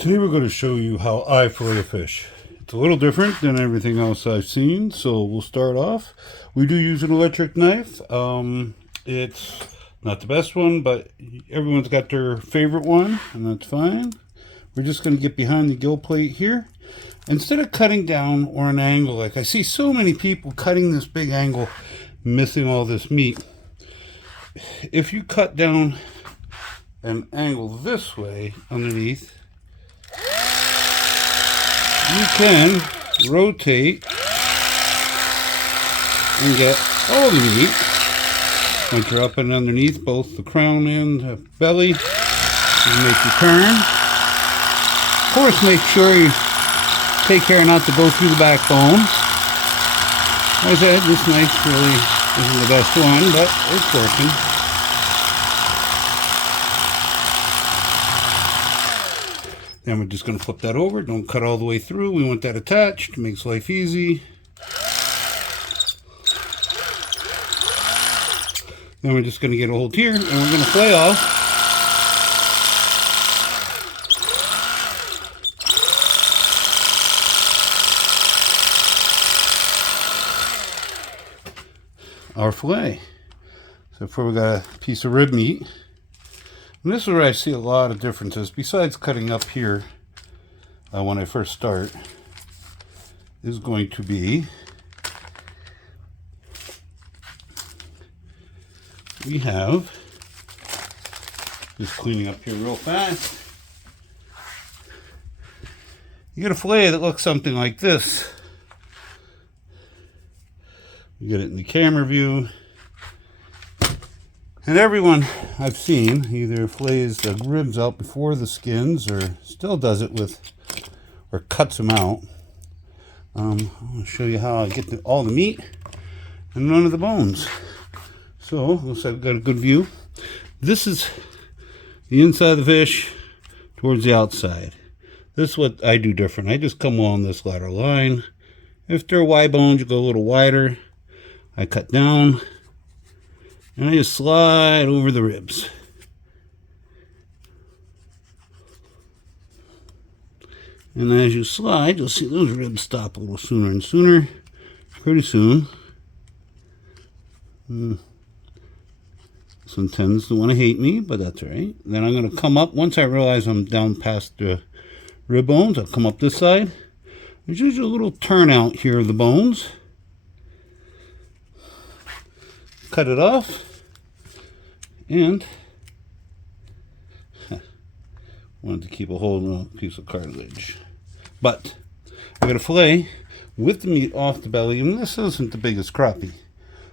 Today we're going to show you how I fillet a fish. It's a little different than everything else I've seen, so we'll start off. We do use an electric knife. It's not the best one, but everyone's got their favorite one, and that's fine. We're just going to get behind the gill plate here. Instead of cutting down or an angle, like I see so many people cutting this big angle, missing all this meat. If you cut down an angle this way underneath, you can rotate and get all the meat once you're up and underneath both the crown and the belly. You make your turn. Of course, make sure you take care not to go through the backbone. As I said, this knife really isn't the best one, but it's working. Then we're just going to flip that over. Don't cut all the way through. We want that attached. It makes life easy. Then we're just going to get a hold here, and we're going to fillet off. Our fillet. So before we got a piece of rib meat. And this is where I see a lot of differences, besides cutting up here when I first start, is going to be, we have, just cleaning up here real fast, you get a fillet that looks something like this. You get it in the camera view. And everyone I've seen either fillets the ribs out before the skins or still does it with, or cuts them out. I'll show you how I get all the meat and none of the bones. So, looks like I've got a good view. This is the inside of the fish towards the outside. This is what I do different. I just come along this lateral line. If they're wide bones, you go a little wider. I cut down. And I just slide over the ribs. And as you slide, you'll see those ribs stop a little sooner and sooner. Pretty soon. This one tends to want to hate me, but that's all right. Then I'm going to come up. Once I realize I'm down past the rib bones, I'll come up this side. There's usually a little turnout here of the bones. Cut it off. And wanted to keep a hold on a piece of cartilage. But I got a fillet with the meat off the belly, and this isn't the biggest crappie,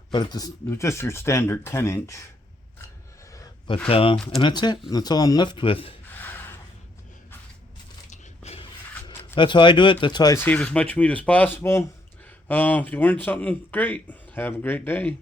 but it's just your standard 10-inch. But and that's it. That's all I'm left with. That's how I do it. That's how I save as much meat as possible. If you learned something, great. Have a great day.